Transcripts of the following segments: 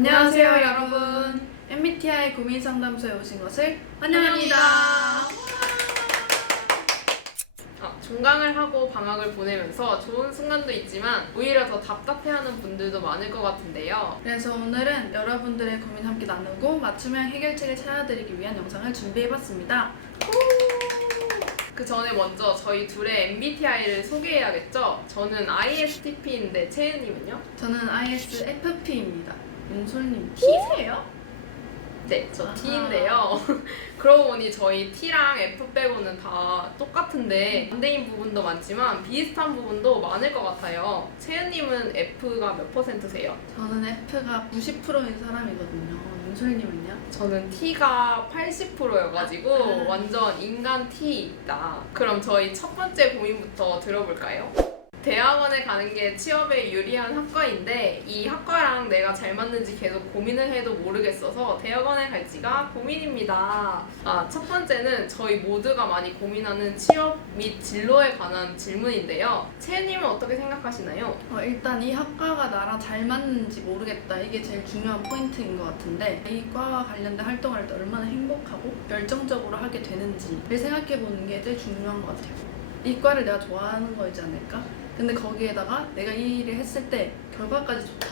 안녕하세요 여러분. MBTI 고민상담소에 오신 것을 환영합니다. 종강을 하고 방학을 보내면서 좋은 순간도 있지만 오히려 더 답답해하는 분들도 많을 것 같은데요. 그래서 오늘은 여러분들의 고민 함께 나누고 맞춤형 해결책을 찾아드리기 위한 영상을 준비해봤습니다. 그 전에 먼저 저희 둘의 MBTI를 소개해야겠죠? 저는 ISTP인데 채은님은요? 저는 ISFP입니다. 윤솔님 T세요? 네, 저 아하. T인데요. 그러고 보니 저희 T랑 F 빼고는 다 똑같은데 반대인 부분도 많지만 비슷한 부분도 많을 것 같아요. 채은님은 F가 몇 %세요? 저는 F가 90%인 사람이거든요. 윤솔님은요? 저는 T가 80%여가지고 아. 완전 인간 T다. 그럼 저희 첫 번째 고민부터 들어볼까요? 대학원에 가는 게 취업에 유리한 학과인데 이 학과랑 내가 잘 맞는지 계속 고민을 해도 모르겠어서 대학원에 갈지가 고민입니다. 첫 번째는 저희 모두가 많이 고민하는 취업 및 진로에 관한 질문인데요. 채은님은 어떻게 생각하시나요? 일단 이 학과가 나랑 잘 맞는지 모르겠다. 이게 제일 중요한 포인트인 것 같은데 이 과와 관련된 활동을 할 때 얼마나 행복하고 열정적으로 하게 되는지를 생각해보는 게 제일 중요한 것 같아요. 이 과를 내가 좋아하는 거이지 않을까? 근데 거기에다가 내가 이 일을 했을 때 결과까지 좋다.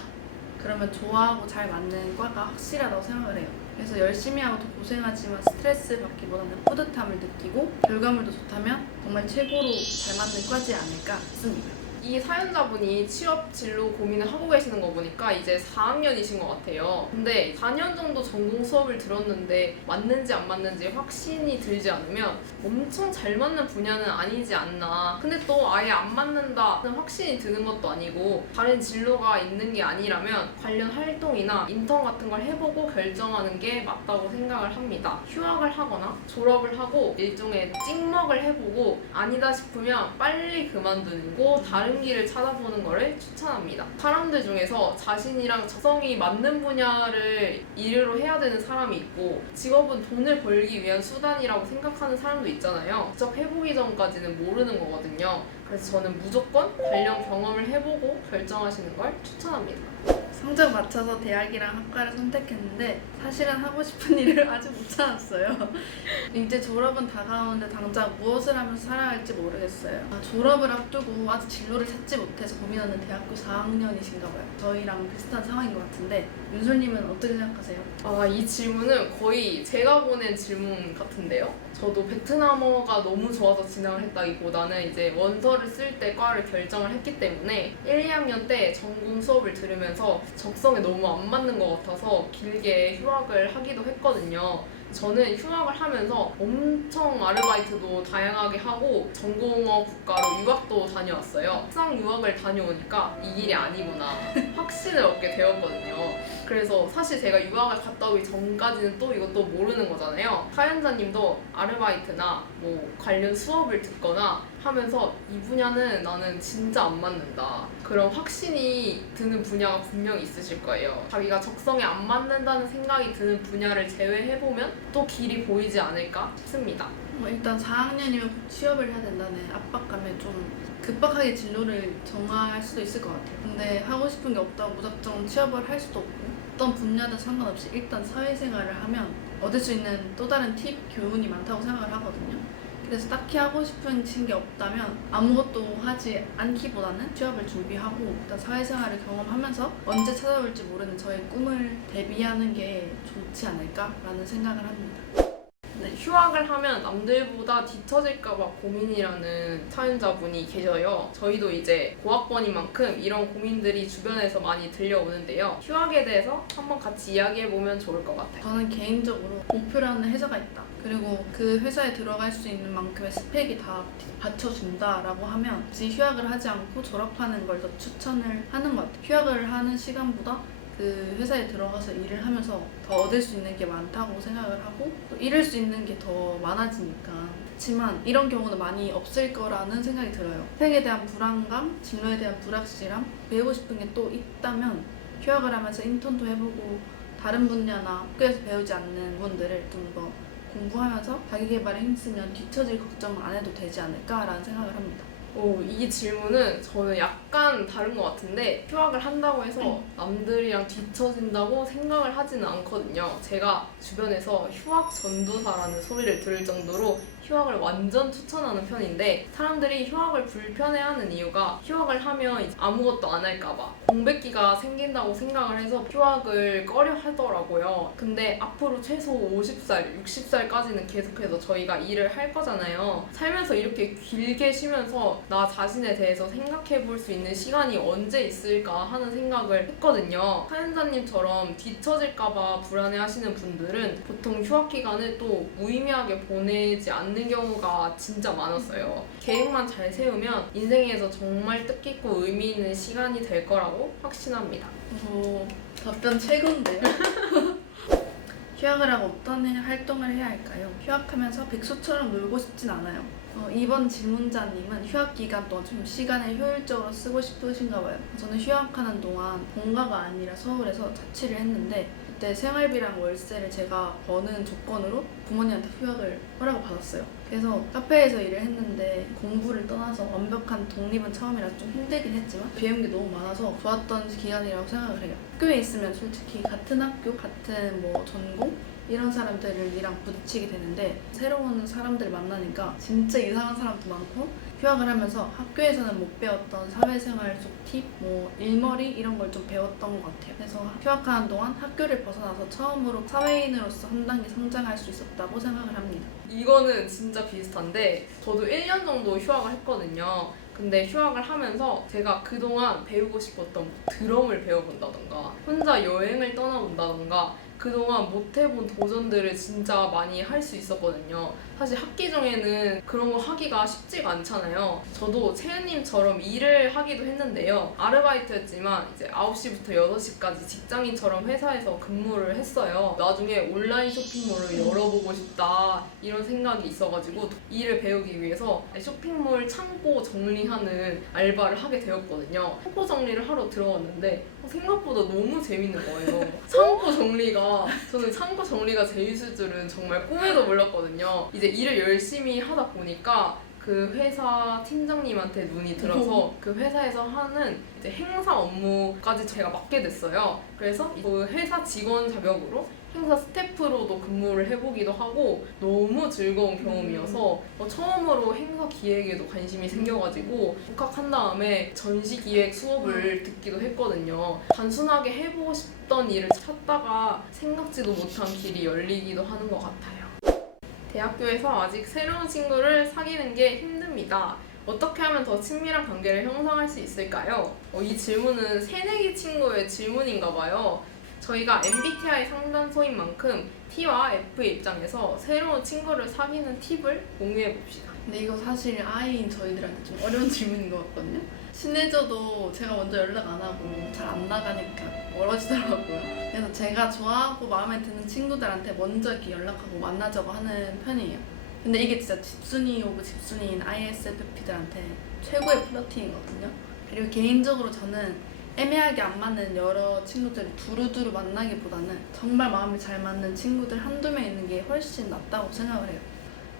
그러면 좋아하고 잘 맞는 과가 확실하다고 생각을 해요. 그래서 열심히 하고 더 고생하지만 스트레스 받기보다는 뿌듯함을 느끼고 결과물도 좋다면 정말 최고로 잘 맞는 과지 않을까 싶습니다. 이 사연자분이 취업 진로 고민을 하고 계시는 거 보니까 이제 4학년이신 것 같아요. 근데 4년 정도 전공 수업을 들었는데 맞는지 안 맞는지 확신이 들지 않으면 엄청 잘 맞는 분야는 아니지 않나. 근데 또 아예 안 맞는다는 확신이 드는 것도 아니고 다른 진로가 있는 게 아니라면 관련 활동이나 인턴 같은 걸 해보고 결정하는 게 맞다고 생각을 합니다. 휴학을 하거나 졸업을 하고 일종의 찍먹을 해보고 아니다 싶으면 빨리 그만두고 다른 길을 찾아보는 것을 추천합니다. 사람들 중에서 자신이랑 적성이 맞는 분야를 일으로 해야 되는 사람이 있고 직업은 돈을 벌기 위한 수단이라고 생각하는 사람도 있잖아요. 직접 해보기 전까지는 모르는 거거든요. 그래서 저는 무조건 관련 경험을 해보고 결정하시는 걸 추천합니다. 성적 맞춰서 대학이랑 학과를 선택했는데 사실은 하고 싶은 일을 아직 못 찾았어요. 이제 졸업은 다가오는데 당장 무엇을 하면서 살아야 할지 모르겠어요. 졸업을 앞두고 아직 진로를 찾지 못해서 고민하는 대학교 4학년이신가 봐요. 저희랑 비슷한 상황인 것 같은데 윤솔님은 어떻게 생각하세요? 이 질문은 거의 제가 보낸 질문 같은데요. 저도 베트남어가 너무 좋아서 진학을 했다기보다는 이제 원서를 쓸 때 과를 결정을 했기 때문에 1, 2학년 때 전공 수업을 들으면서 적성에 너무 안 맞는 것 같아서 길게 휴학을 하기도 했거든요. 저는 휴학을 하면서 엄청 아르바이트도 다양하게 하고 전공어 국가로 유학도 다녀왔어요. 막상 유학을 다녀오니까 이 길이 아니구나 확신을 얻게 되었거든요. 그래서 사실 제가 유학을 갔다 오기 전까지는 또 이것도 모르는 거잖아요. 사연자님도 아르바이트나 뭐 관련 수업을 듣거나 하면서 이 분야는 나는 진짜 안 맞는다. 그런 확신이 드는 분야가 분명히 있으실 거예요. 자기가 적성에 안 맞는다는 생각이 드는 분야를 제외해보면 또 길이 보이지 않을까 싶습니다. 일단 4학년이면 취업을 해야 된다는 압박감에 좀 급박하게 진로를 정할 수도 있을 것 같아요. 근데 하고 싶은 게 없다고 무작정 취업을 할 수도 없고 어떤 분야든 상관없이 일단 사회생활을 하면 얻을 수 있는 또 다른 팁, 교훈이 많다고 생각을 하거든요. 그래서 딱히 하고 싶은 게 없다면 아무것도 하지 않기보다는 취업을 준비하고 일단 사회생활을 경험하면서 언제 찾아올지 모르는 저의 꿈을 대비하는 게 좋지 않을까라는 생각을 합니다. 네, 휴학을 하면 남들보다 뒤처질까봐 고민이라는 사연자분이 계셔요. 저희도 이제 고학번인 만큼 이런 고민들이 주변에서 많이 들려오는데요. 휴학에 대해서 한번 같이 이야기해보면 좋을 것 같아요. 저는 개인적으로 목표라는 회사가 있다. 그리고 그 회사에 들어갈 수 있는 만큼의 스펙이 다 받쳐준다라고 하면 굳이 휴학을 하지 않고 졸업하는 걸 더 추천을 하는 것 같아요. 휴학을 하는 시간보다 그 회사에 들어가서 일을 하면서 더 얻을 수 있는 게 많다고 생각을 하고 또 잃을 수 있는 게 더 많아지니까. 그렇지만 이런 경우는 많이 없을 거라는 생각이 들어요. 스펙에 대한 불안감, 진로에 대한 불확실함, 배우고 싶은 게 또 있다면 휴학을 하면서 인턴도 해보고 다른 분야나 학교에서 배우지 않는 부분들을 좀 더 공부하면서 자기계발에 힘쓰면 뒤처질 걱정은 안 해도 되지 않을까라는 생각을 합니다. 이 질문은 저는 약간 다른 것 같은데 휴학을 한다고 해서 남들이랑 뒤처진다고 생각을 하지는 않거든요. 제가 주변에서 휴학 전도사라는 소리를 들을 정도로 휴학을 완전 추천하는 편인데 사람들이 휴학을 불편해하는 이유가 휴학을 하면 이제 아무것도 안 할까봐 공백기가 생긴다고 생각을 해서 휴학을 꺼려 하더라고요. 근데 앞으로 최소 50살, 60살까지는 계속해서 저희가 일을 할 거잖아요. 살면서 이렇게 길게 쉬면서 나 자신에 대해서 생각해 볼 수 있는 시간이 언제 있을까 하는 생각을 했거든요. 사연자님처럼 뒤처질까봐 불안해 하시는 분들은 보통 휴학 기간을 또 무의미하게 보내지 않는 경우가 진짜 많았어요. 계획만 잘 세우면 인생에서 정말 뜻깊고 의미 있는 시간이 될 거라고 확신합니다. 답변 최고인데요? 휴학을 하고 어떤 활동을 해야 할까요? 휴학하면서 백수처럼 놀고 싶진 않아요. 이번 질문자님은 휴학 기간 동안 좀 시간을 효율적으로 쓰고 싶으신가 봐요. 저는 휴학하는 동안 본가가 아니라 서울에서 자취를 했는데 그때 생활비랑 월세를 제가 버는 조건으로 부모님한테 휴학을 허락을 받았어요. 그래서 카페에서 일을 했는데 공부를 떠나서 완벽한 독립은 처음이라 좀 힘들긴 했지만 배운 게 너무 많아서 좋았던 기간이라고 생각을 해요. 학교에 있으면 솔직히 같은 학교, 같은 전공 이런 사람들이랑 부딪히게 되는데 새로운 사람들 만나니까 진짜 이상한 사람도 많고 휴학을 하면서 학교에서는 못 배웠던 사회생활 속 팁, 일머리 이런 걸 좀 배웠던 것 같아요. 그래서 휴학하는 동안 학교를 벗어나서 처음으로 사회인으로서 한 단계 성장할 수 있었다고 생각을 합니다. 이거는 진짜 비슷한데 저도 1년 정도 휴학을 했거든요. 근데 휴학을 하면서 제가 그동안 배우고 싶었던 드럼을 배워본다던가 혼자 여행을 떠나본다던가 그동안 못 해본 도전들을 진짜 많이 할 수 있었거든요. 사실 학기 중에는 그런 거 하기가 쉽지가 않잖아요. 저도 채은님처럼 일을 하기도 했는데요. 아르바이트였지만 이제 9시부터 6시까지 직장인처럼 회사에서 근무를 했어요. 나중에 온라인 쇼핑몰을 열어보고 싶다 이런 생각이 있어가지고 일을 배우기 위해서 쇼핑몰 창고 정리하는 알바를 하게 되었거든요. 창고 정리를 하러 들어갔는데 생각보다 너무 재밌는 거예요. 창고 정리가 재밌을 줄은 정말 꿈에도 몰랐거든요. 이제 일을 열심히 하다 보니까 그 회사 팀장님한테 눈이 들어서 그 회사에서 하는 이제 행사 업무까지 제가 맡게 됐어요. 그래서 그 회사 직원 자격으로 행사 스태프로도 근무를 해보기도 하고 너무 즐거운 경험이어서 처음으로 행사 기획에도 관심이 생겨가지고 복학한 다음에 전시 기획 수업을 듣기도 했거든요. 단순하게 해보고 싶던 일을 찾다가 생각지도 못한 길이 열리기도 하는 것 같아요. 대학교에서 아직 새로운 친구를 사귀는 게 힘듭니다. 어떻게 하면 더 친밀한 관계를 형성할 수 있을까요? 이 질문은 새내기 친구의 질문인가 봐요. 저희가 MBTI 상담소인 만큼 T와 F의 입장에서 새로운 친구를 사귀는 팁을 공유해봅시다. 근데 이거 사실 I인 저희들한테 좀 어려운 질문인 것 같거든요. 친해져도 제가 먼저 연락 안 하고 잘 안 나가니까 멀어지더라고요. 그래서 제가 좋아하고 마음에 드는 친구들한테 먼저 이렇게 연락하고 만나자고 하는 편이에요. 근데 이게 진짜 집순이 오브 집순이인 ISFP들한테 최고의 플러팅이거든요. 그리고 개인적으로 저는 애매하게 안 맞는 여러 친구들을 두루두루 만나기보다는 정말 마음이 잘 맞는 친구들 한두 명 있는 게 훨씬 낫다고 생각을 해요.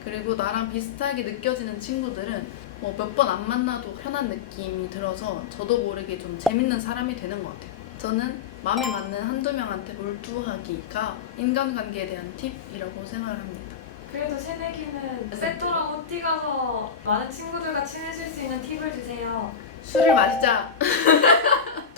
그리고 나랑 비슷하게 느껴지는 친구들은 몇 번 안 만나도 편한 느낌이 들어서 저도 모르게 좀 재밌는 사람이 되는 것 같아요. 저는 마음에 맞는 한두 명한테 몰두하기가 인간관계에 대한 팁이라고 생각을 합니다. 그래도 새내기는 세토랑 호티 가서 많은 친구들과 친해질 수 있는 팁을 주세요. 술을 마시자.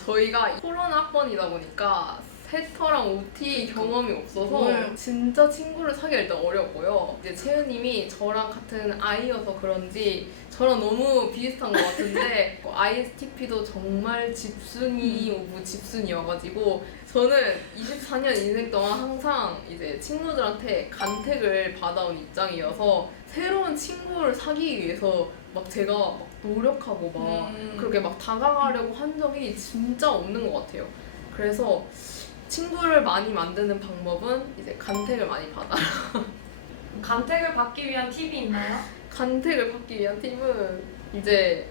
저희가 코로나 학번이다 보니까 세터랑 OT 경험이 없어서 네. 진짜 친구를 사기가 일단 어렵고요. 이제 채은님이 저랑 같은 아이여서 그런지 저랑 너무 비슷한 것 같은데 ISTP도 정말 집순이 오브 집순이여가지고 저는 24년 인생 동안 항상 이제 친구들한테 간택을 받아온 입장이어서 새로운 친구를 사귀기 위해서 막 제가 막 노력하고 막 그렇게 막 다가가려고 한 적이 진짜 없는 것 같아요. 그래서 친구를 많이 만드는 방법은 이제 간택을 많이 받아라. 간택을 받기 위한 팁이 있나요? 간택을 받기 위한 팁은 이제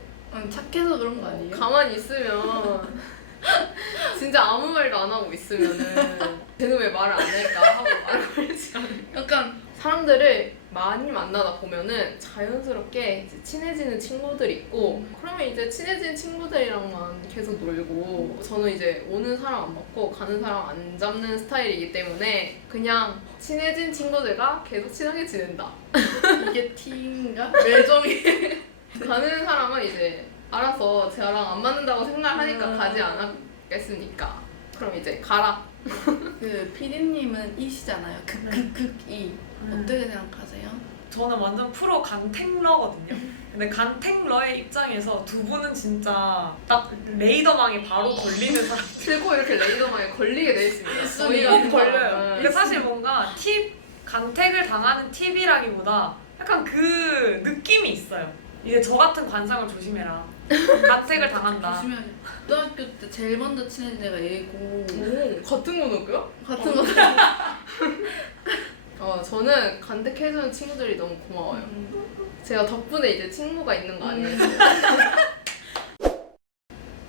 착해서 그런 거 아니에요? 가만히 있으면 진짜 아무 말도 안 하고 있으면은 쟤는 왜 말을 안 할까 하고 말을 걸지 않을까. 약간 사람들을 많이 만나다 보면은 자연스럽게 이제 친해지는 친구들이 있고 그러면 이제 친해진 친구들이랑만 계속 놀고 저는 이제 오는 사람 안 먹고 가는 사람 안 잡는 스타일이기 때문에 그냥 친해진 친구들과 계속 친하게 지낸다. 이게 T인가? 매점이. 가는 사람은 이제 알아서 저랑 안 맞는다고 생각하니까 가지 않았겠습니까? 그럼 이제 가라. 그 PD님은 E시잖아요. 극극극이. 어떻게 생각하세요? 저는 완전 프로 간택러거든요. 근데 간택러의 입장에서 두 분은 진짜 딱 레이더망이 바로 걸리는 사람. 들고 이렇게 레이더망에 걸리게 돼 있습니다. 일순위. 저희가 꼭 걸려요. 네. 근데 사실 뭔가 간택을 당하는 팁이라기보다 약간 그 느낌이 있어요. 이제 저 같은 관상을 조심해라. 간택을 당한다. 조심해야겠다. 고등학교 때 제일 먼저 친해진 애가 얘고 오, 같은 고등학교요? 같은 거. 저는 간택해주는 친구들이 너무 고마워요. 제가 덕분에 이제 친구가 있는 거 아니에요?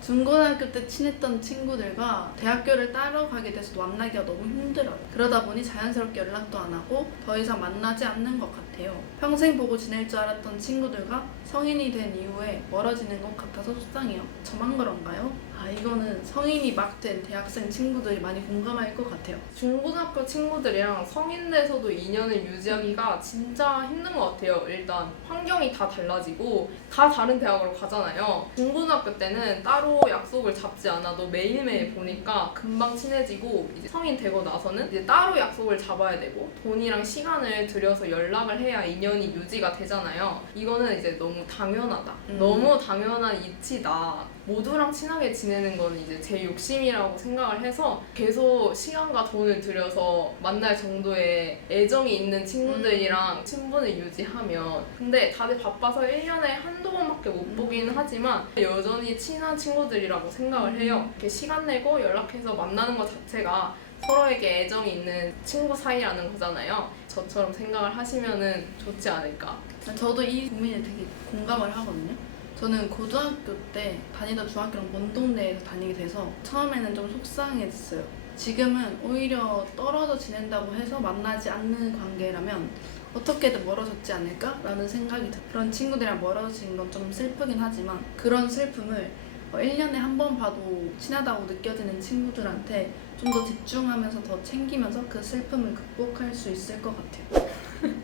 중고등학교 때 친했던 친구들과 대학교를 따로 가게 돼서 만나기가 너무 힘들어요. 그러다 보니 자연스럽게 연락도 안 하고 더 이상 만나지 않는 것 같아요. 평생 보고 지낼 줄 알았던 친구들과 성인이 된 이후에 멀어지는 것 같아서 속상해요. 저만 그런가요? 이거는 성인이 막 된 대학생 친구들이 많이 공감할 것 같아요. 중고등학교 친구들이랑 성인 돼서도 인연을 유지하기가 진짜 힘든 것 같아요. 일단 환경이 다 달라지고 다 다른 대학으로 가잖아요. 중고등학교 때는 따로 약속을 잡지 않아도 매일매일 보니까 금방 친해지고 이제 성인 되고 나서는 이제 따로 약속을 잡아야 되고 돈이랑 시간을 들여서 연락을 해야 인연이 유지가 되잖아요. 이거는 이제 너무 당연하다. 너무 당연한 이치다. 모두랑 친하게 지내는 건 이제 제 욕심이라고 생각을 해서 계속 시간과 돈을 들여서 만날 정도의 애정이 있는 친구들이랑 친분을 유지하면 근데 다들 바빠서 1년에 한두 번밖에 못 보기는 하지만 여전히 친한 친구들이라고 생각을 해요. 이렇게 시간 내고 연락해서 만나는 것 자체가 서로에게 애정이 있는 친구 사이라는 거잖아요. 저처럼 생각을 하시면은 좋지 않을까. 저도 이 고민에 되게 공감을 하거든요. 저는 고등학교 때 다니던 중학교랑 먼 동네에서 다니게 돼서 처음에는 좀 속상했어요. 지금은 오히려 떨어져 지낸다고 해서 만나지 않는 관계라면 어떻게든 멀어졌지 않을까라는 생각이 들어요. 그런 친구들이랑 멀어진 건 좀 슬프긴 하지만 그런 슬픔을 1년에 한 번 봐도 친하다고 느껴지는 친구들한테 좀 더 집중하면서 더 챙기면서 그 슬픔을 극복할 수 있을 것 같아요.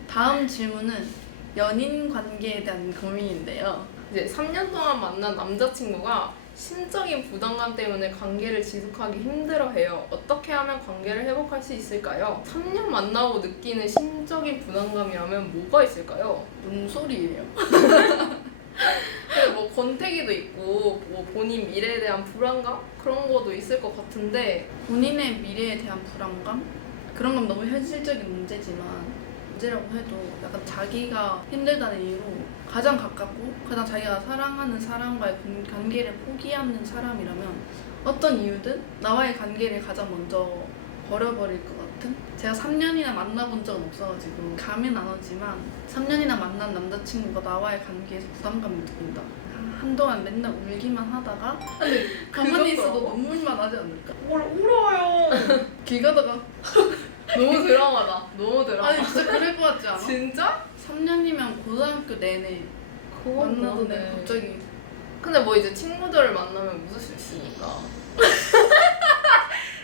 다음 질문은 연인 관계에 대한 고민인데요. 이제 3년 동안 만난 남자친구가 심적인 부담감 때문에 관계를 지속하기 힘들어해요. 어떻게 하면 관계를 회복할 수 있을까요? 3년 만나고 느끼는 심적인 부담감이라면 뭐가 있을까요? 뭔 소리예요? 근데 뭐 권태기도 있고 뭐 본인 미래에 대한 불안감? 그런 것도 있을 것 같은데 본인의 미래에 대한 불안감? 그런 건 너무 현실적인 문제라고 해도 약간 자기가 힘들다는 이유로 가장 가깝고 가장 자기가 사랑하는 사람과의 관계를 포기하는 사람이라면 어떤 이유든 나와의 관계를 가장 먼저 버려버릴 것 같은? 제가 3년이나 만나본 적은 없어가지고 감은 안 오지만 3년이나 만난 남자친구가 나와의 관계에서 부담감을 느낀다. 한동안 맨날 울기만 하다가 근데 가만히 있어도 눈물만 하지 않을까? 뭘 울어요. 길 가다가 너무 드라마다. 너무 드라마. 아니 진짜 그럴 것 같지 않아? 진짜? 3년이면 고등학교 내내 만나던 애 갑자기 근데 뭐 이제 친구들을 만나면 웃을 수 있으니까.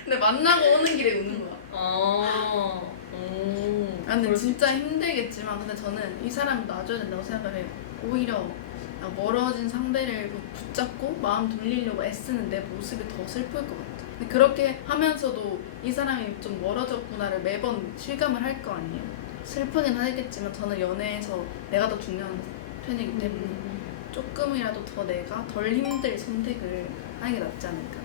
근데 만나고 오는 길에 우는 거야. 근데 그럴 수 진짜 힘들겠지만 근데 저는 이 사람을 놔줘야 된다고 생각을 해요. 오히려 멀어진 상대를 붙잡고 마음 돌리려고 애쓰는 내 모습이 더 슬플 것 같아. 근데 그렇게 하면서도 이 사람이 좀 멀어졌구나를 매번 실감을 할 거 아니에요. 슬프긴 하겠지만 저는 연애에서 내가 더 중요한 편이기 때문에 조금이라도 더 내가 덜 힘들 선택을 하는 게 낫지 않을까.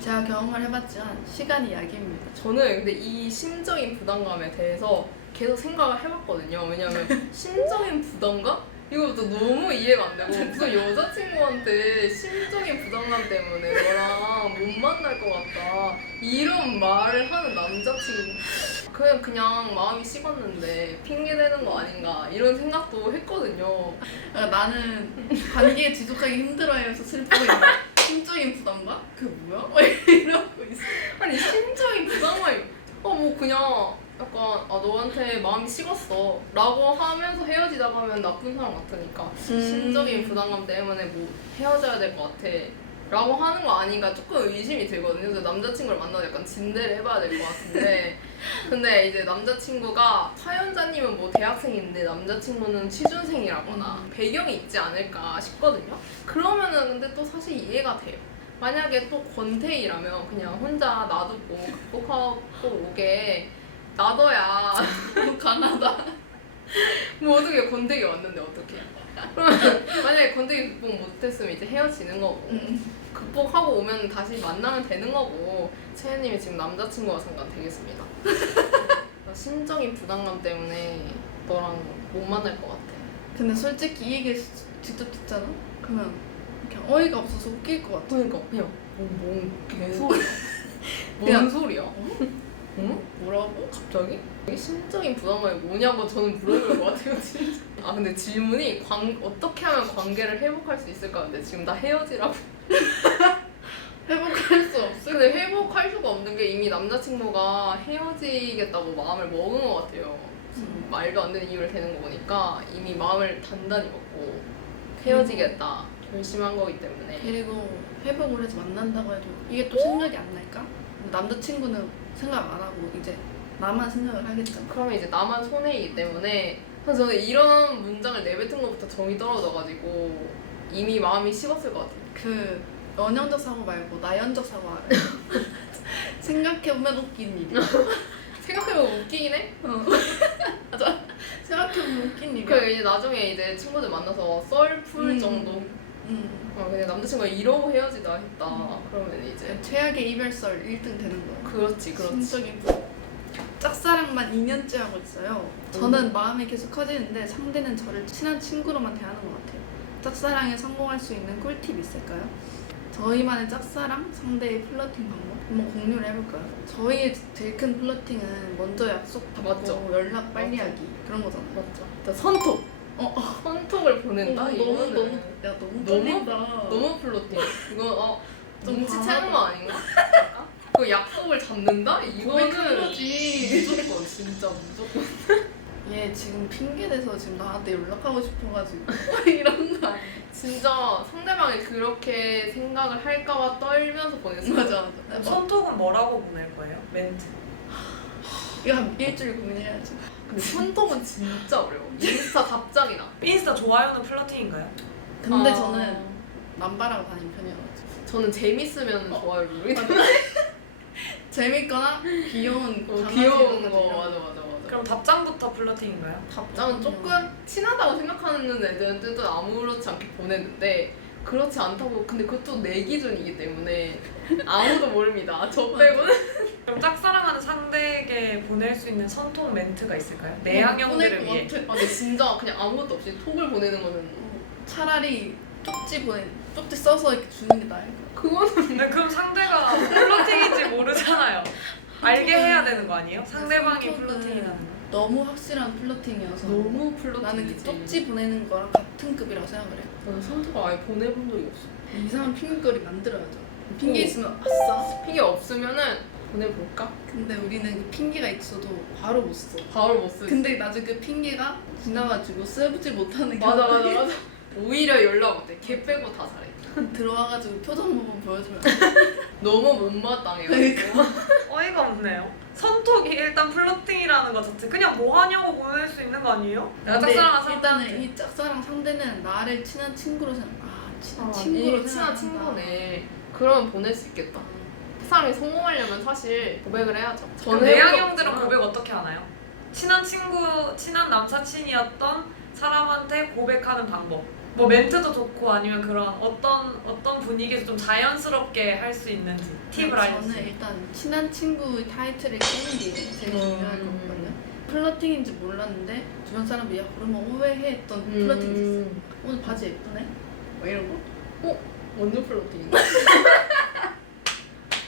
제가 경험을 해봤지만 시간이 약입니다. 저는 근데 이 심적인 부담감에 대해서 계속 생각을 해봤거든요. 왜냐면 심적인 부담감? 이거부터 너무 이해가 안 되고 무슨 여자친구한테 심적인 부담감 때문에 너랑 못 만날 것 같다 이런 말을 하는 남자친구 그냥 마음이 식었는데 핑계대는 거 아닌가 이런 생각도 했거든요. 그러니까 나는 관계 지속하기 힘들어해서 슬프고 있는 심적인 부담감? 그게 뭐야? 이러고 있어. 아니 심적인 부담감이 뭐 그냥 약간 너한테 마음이 식었어 라고 하면서 헤어지다가 하면 나쁜 사람 같으니까 심적인 부담감 때문에 뭐 헤어져야 될 것 같아 라고 하는 거 아닌가 조금 의심이 들거든요. 그래서 남자친구를 만나도 약간 진대를 해봐야 될 것 같은데 근데 이제 남자친구가 사연자님은 뭐 대학생인데 남자친구는 취준생이라거나 배경이 있지 않을까 싶거든요. 그러면은 근데 또 사실 이해가 돼요. 만약에 또 권태희라면 그냥 혼자 놔두고 극복하고 오게 놔둬야 너무 강하다. 뭐 어떻게 권태기 왔는데 어떡해. 그러면 만약에 권태기 극복 못했으면 이제 헤어지는 거고 극복하고 오면 다시 만나면 되는 거고 채연님이 지금 남자친구와 상관 되겠습니다. 나 심적인 부담감 때문에 너랑 못 만날 것 같아. 근데 솔직히 이 얘기 직접 듣잖아? 그러면 그냥 어이가 없어서 웃길 것 같아. 그러니까 그냥 뭔 개소리야. 뭔 그냥- 소리야? 응? 뭐라고? 갑자기? 이게 심적인 부담감이 뭐냐고 저는 물어볼 것 같아요 진짜. 근데 질문이 어떻게 하면 관계를 회복할 수 있을까? 근데 지금 나 헤어지라고. 회복할 수 없을 근데 회복할 수가 없는 게 이미 남자친구가 헤어지겠다고 마음을 먹은 것 같아요. 말도 안 되는 이유를 대는 거 보니까 이미 마음을 단단히 먹고 헤어지겠다 결심한 거기 때문에. 그리고 회복을 해서 만난다고 해도 이게 또 생각이 안 날까? 남자친구는 생각 안 하고 이제 나만 생각을 하겠잖아. 그러면 이제 나만 손해이기 때문에 그래서 저는 이런 문장을 내뱉은 것부터 정이 떨어져가지고 이미 마음이 식었을 것 같아요. 그 연형적 사고 말고 나연적 사고 알아요? 생각해보면 웃긴 일이야. 생각해보면 웃기긴 해. 맞아. 생각해보면 웃긴 일이야. 그 이제 나중에 이제 친구들 만나서 썰 풀 정도. 그냥 남자친구가 이러고 헤어지다 했다. 그러면 이제 최악의 이별설 1등 되는 거야. 그렇지. 심적인 짝사랑만 2년째 하고 있어요. 저는 마음이 계속 커지는데 상대는 저를 친한 친구로만 대하는 것 같아요. 짝사랑에 성공할 수 있는 꿀팁 있을까요? 저희만의 짝사랑, 상대의 플러팅 방법 한번 공유를 해볼까요? 저희의 제일 큰 플러팅은 먼저 약속 잡고 맞죠. 연락 빨리 맞죠. 하기 그런 거잖아요. 맞죠. 일단 선톡. 선톡을 보낸다. 너무 이거는 너무 야 너무 떨린다. 너무 플로팅. 이거 좀 눈치채는 거 과하다. 아닌가? 그 약속을 잡는다? 이거는 거지. 무조건 진짜 무조건. 얘 지금 핑계 대서 지금 나한테 연락하고 싶어가지고 이런 거 아니야? 진짜 상대방이 그렇게 생각을 할까봐 떨면서 보냈어. 맞아 맞아. 손톱은 뭐라고 보낼 거예요? 멘트. 이거 한 일주일 고민해야지. 근데 손톱은 진짜 어려워. 인스타 답장이나. 인스타 좋아요는 플러팅인가요? 근데 저는 남발하고 다니는 편이어가지고 저는 재밌으면 좋아요 누르기 때문에. 재밌거나 귀여운 강아지 귀여운 이런 거 이런 맞아. 그럼 답장부터 플러팅인가요? 답장은 조금 친하다고 생각하는 애들한테도 아무렇지 않게 보냈는데 그렇지 않다고. 근데 그것도 내 기준이기 때문에 아무도 모릅니다. 저 빼고는. 그럼 짝사랑하는 상대에게 보낼 수 있는 선톡 멘트가 있을까요? 내향형들을 보낼 것 위해. 같아. 근데 진짜 그냥 아무것도 없이 톡을 보내는 거는 차라리 쪽지 써서 이렇게 주는 게 나을 것 같아. 그거는 근데 그럼 상대가 플러팅인지 모르잖아요. 알게 해야 되는 거 아니에요? 상대방이 선톡은 플러팅이라는 거. 너무 확실한 플러팅이어서 너무 플러팅이지. 나는 그 쪽지 보내는 거랑 같은 급이라고 생각을 해. 저는 선톡을 아예 보내본 적이 없어. 이상한 핑계거리 만들어야죠. 핑계 어. 있으면 아싸. 핑계 없으면은 보내볼까? 근데 우리는 그 핑계가 있어도 바로 못 써. 바로 못 쓰지. 근데 나중에 그 핑계가 지나가지고 쓰지 못하는 맞아. 경우가 오히려 연락 못해. 걔 빼고 다 잘해. 들어와가지고 표정 부분 보여주면 너무 못마땅해요. 어이가 없네요. 선톡이 일단 플러팅이라는 것 자체 그냥 뭐 하냐고 보낼 수 있는 거 아니에요? 내가 근데 짝사랑한 일단은 상대한테. 이 짝사랑 상대는 나를 친한 친구로 생각. 친한 친구로 친구로 친한 생각한다. 친구네. 그러면 보낼 수 있겠다. 그 사람이 성공하려면 사실 고백을 해야죠. 그럼 저는 내향형들은 고백 어떻게 하나요? 친한 친구, 친한 남사친이었던 사람한테 고백하는 방법. 뭐 멘트도 좋고 아니면 그런 어떤 분위기에서 좀 자연스럽게 할 수 있는지 팁을 저는 알려주세요. 일단 친한 친구의 타이틀을 깨는 게 제일 중요한 거거든요. 플러팅인지 몰랐는데 주변 사람들이 야 그러면 오해했던 플러팅이 있었어요. 오늘 바지 예쁘네? 뭐 이런 거? 완전 플로팅인데?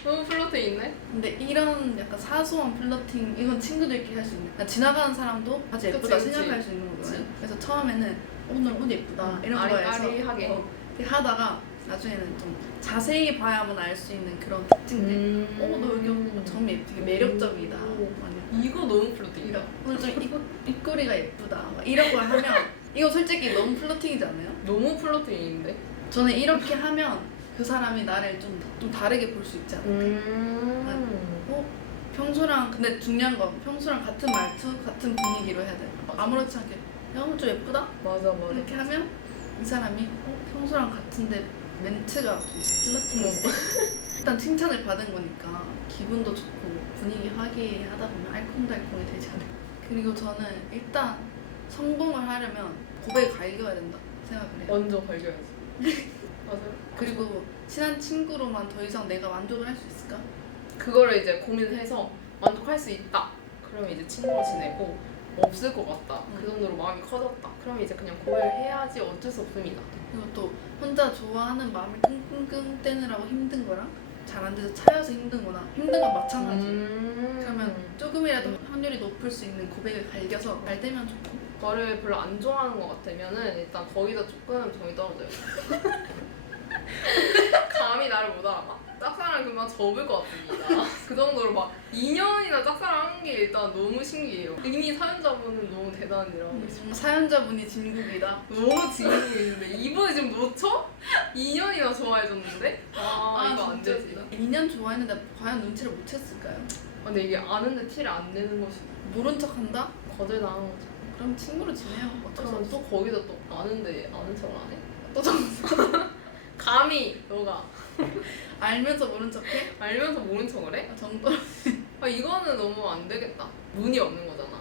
너무 플로팅 있네? 근데 이런 약간 사소한 플러팅 이건 친구들끼리 할 수 있는. 그러니까 지나가는 사람도 바지 예쁘다 그치, 그치. 생각할 수 있는 거거든요. 그치. 그래서 처음에는 오늘 옷 예쁘다 이런 거에서 아리까리하게. 이렇게 하다가 나중에는 좀 자세히 봐야만 알 수 있는 그런 특징들. 너 여기 점이 되게 매력적이다. 아니면 이거 너무 플로팅이다. 오늘 좀 입꼬리가 예쁘다. 막 이런 걸 하면 이거 솔직히 너무 플러팅이지 않아요? 너무 플로팅인데? 저는 이렇게 하면 그 사람이 나를 좀 다르게 볼 수 있지 않을까? 평소랑 근데 중요한 건 평소랑 같은 말투, 같은 분위기로 해야 돼. 아무렇지 않게 야, 오늘 좀 예쁘다? 맞아. 이렇게 하면 이 사람이 평소랑 같은데 멘트가 좀 플러팅인데 일단 칭찬을 받은 거니까 기분도 좋고 분위기 화기하다 보면 알콩달콩이 되지 않을까. 그리고 저는 일단 성공을 하려면 고백을 갈겨야 된다 생각을 해요. 먼저 발견했어. 맞아요. 그리고 친한 친구로만 더 이상 내가 만족을 할 수 있을까? 그거를 이제 고민해서 만족할 수 있다. 그러면 이제 친구로 지내고 없을 것 같다. 그 정도로 마음이 커졌다. 그러면 이제 그냥 고백을 해야지 어쩔 수 없습니다. 그리고 또 혼자 좋아하는 마음을 끙끙 떼느라고 힘든 거랑 잘 안 돼서 차여서 힘든 거나 힘든 건 마찬가지. 그러면 조금이라도 확률이 높을 수 있는 고백을 갈겨서 잘 되면 좋고. 저를 별로 안 좋아하는 것 같으면은 일단 거기다 조금 정이 떨어져요. 감히 나를 못 알아봐. 짝사랑 금방 접을 것 같습니다. 그 정도로 막 2년이나 짝사랑한 게 일단 너무 신기해요. 이미 사연자분은 너무 대단한 일을 하고 있어요. 사연자분이 진국이다. 너무 지금인데 이분이 지금 놓쳐? 2년이나 좋아해줬는데? 이거 안 되지. 2년 좋아했는데 과연 눈치를 못 챘을까요? 근데 이게 아는데 티를 안 내는 것이 모른 척한다? 거절당한 거죠. 그럼 친구로 지내요. 어쩔 수 그럼 없어. 또 거기다 또 아는데 아는 척을 안 해? 또 감히 너가 알면서 모른 척해? 알면서 모른 척을 해? 정도. 이거는 너무 안 되겠다. 눈이 없는 거잖아.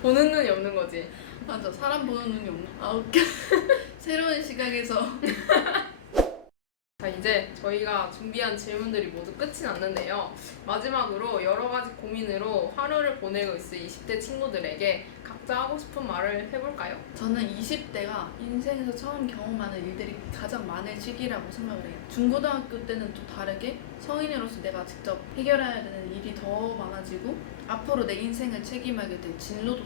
보는 눈이 없는 거지. 맞아. 사람 보는 눈이 없나? 웃겨. 새로운 시각에서. 자, 이제 저희가 준비한 질문들이 모두 끝이 났는데요. 마지막으로 여러 가지 고민으로 하루를 보내고 있을 20대 친구들에게 각자 하고 싶은 말을 해볼까요? 저는 20대가 인생에서 처음 경험하는 일들이 가장 많을 시기라고 생각을 해요. 중고등학교 때는 또 다르게 성인으로서 내가 직접 해결해야 되는 일이 더 많아지고 앞으로 내 인생을 책임하게 될 진로도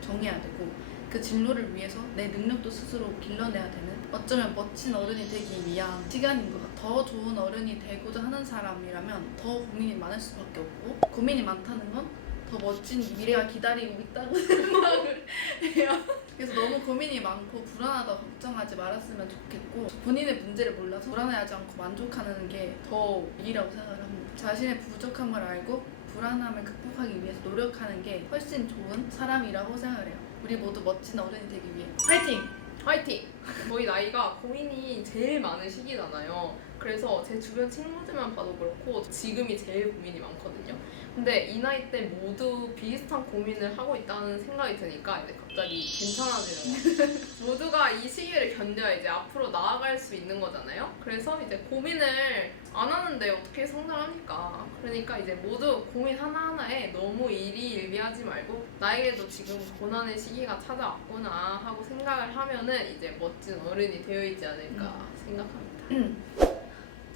정해야 되고 그 진로를 위해서 내 능력도 스스로 길러내야 되는 어쩌면 멋진 어른이 되기 위한 시간인 것 같아요. 더 좋은 어른이 되고자 하는 사람이라면 더 고민이 많을 수밖에 없고 고민이 많다는 건 더 멋진 미래가 기다리고 있다고 생각을 해요. 그래서 너무 고민이 많고 불안하다 걱정하지 말았으면 좋겠고 본인의 문제를 몰라서 불안해하지 않고 만족하는 게 더 일이라고 생각을 합니다. 자신의 부족함을 알고 불안함을 극복하기 위해서 노력하는 게 훨씬 좋은 사람이라고 생각을 해요. 우리 모두 멋진 어른이 되기 위해 화이팅! 화이팅! 저희 나이가 고민이 제일 많은 시기잖아요. 그래서 제 주변 친구들만 봐도 그렇고 지금이 제일 고민이 많거든요. 근데 이 나이 때 모두 비슷한 고민을 하고 있다는 생각이 드니까 이제 갑자기 괜찮아지는 거예요. 모두가 이 시기를 견뎌야 이제 앞으로 나아갈 수 있는 거잖아요. 그래서 이제 고민을 안 하는데 어떻게 성장합니까? 그러니까 이제 모두 고민 하나하나에 너무 일희일비하지 말고 나에게도 지금 고난의 시기가 찾아왔구나 하고 생각을 하면은 이제 멋진 어른이 되어 있지 않을까 생각합니다.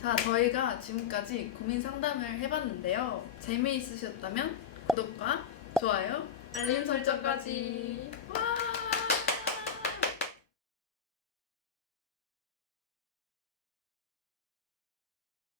자, 저희가 지금까지 고민 상담을 해봤는데요. 재미있으셨다면 구독과 좋아요, 알림 설정까지. 와!